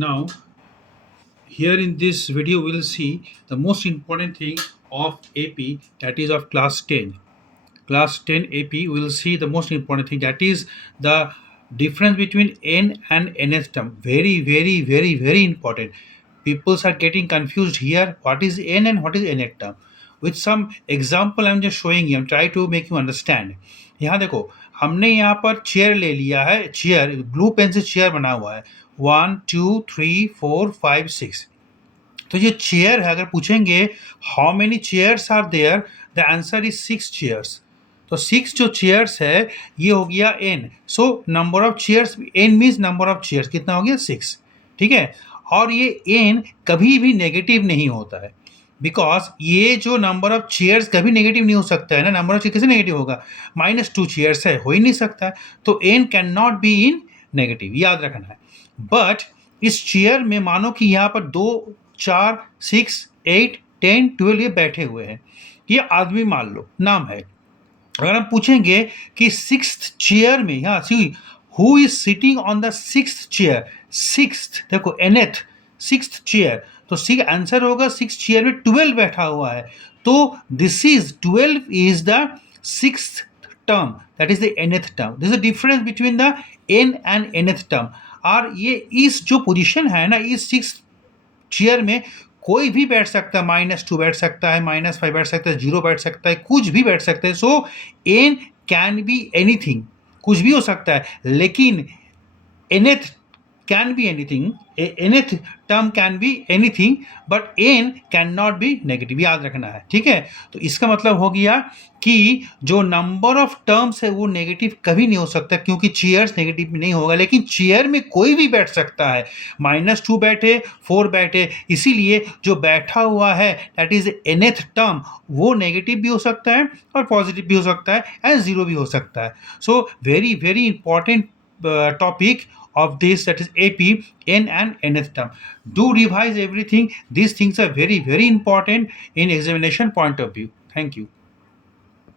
Now, here in this video, we'll see the most important thing of AP, that is of class 10. Class 10 AP, we'll see the most important thing, that is the difference between n and nth term. Very, very, very, very important. People are getting confused here. What is n and what is nth term? With some example, I'm just showing you. I'm trying to make you understand. यहाँ देखो, हमने यहाँ पर chair ले लिया है. Chair blue pen से chair बना हुआ है. 1 2 3 4 5 6. तो ये चेयर है. अगर पूछेंगे how many chairs are there, the answer is 6 chairs. तो 6 जो चेयर्स है ये हो गया n. So number of chairs, n means number of chairs कितना हो गया 6. ठीक है. और ये n कभी भी नेगेटिव नहीं होता है, बिकॉज ये जो नंबर ऑफ चेयर्स कभी नेगेटिव नहीं हो सकता है ना. नंबर ऑफ चेयर कैसे नेगेटिव होगा? -2 चेयर्स है, हो ही नहीं सकता है. तो n can not be in negative, याद रखना है. बट इस चेयर में मानो कि यहाँ पर 2 4 6 8 10 12 ये बैठे हुए हैं. ये आदमी मान लो नाम है. अगर हम पूछेंगे कि 6th चेयर में, यहाँ see who is sitting on the 6th chair, 6th देखो nth 6th चेयर, तो सी आंसर होगा 6 चेयर में 12 बैठा हुआ है. तो this is 12 is the 6th term, that is the nth term. This is the difference between the n and nth term. और ये इस जो पोजीशन है ना, इस 6th चेयर में कोई भी बैठ सकता है. -2 बैठ सकता है, -5 बैठ सकता है, 0 बैठ सकता है, कुछ भी बैठ सकता है. सो n कैन बी एनीथिंग, कुछ भी हो सकता है. लेकिन nth can be anything, nth term can be anything, but n can not be negative, याद रखना है. ठीक है. तो इसका मतलब हो गया कि जो नंबर ऑफ टर्म्स है वो नेगेटिव कभी नहीं हो सकता, क्योंकि चेयर्स नेगेटिव नहीं होगा. लेकिन चेयर में कोई भी बैठ सकता है, -2 बैठे, 4 बैठे. इसीलिए जो बैठा हुआ है दैट इज nth टर्म, वो नेगेटिव भी हो सकता है और पॉजिटिव भी हो सकता है एंड 0 भी हो सकता है. So very very important topic of this, that is AP, n and nth term. Do revise everything. These things are very very important in examination point of view. Thank you.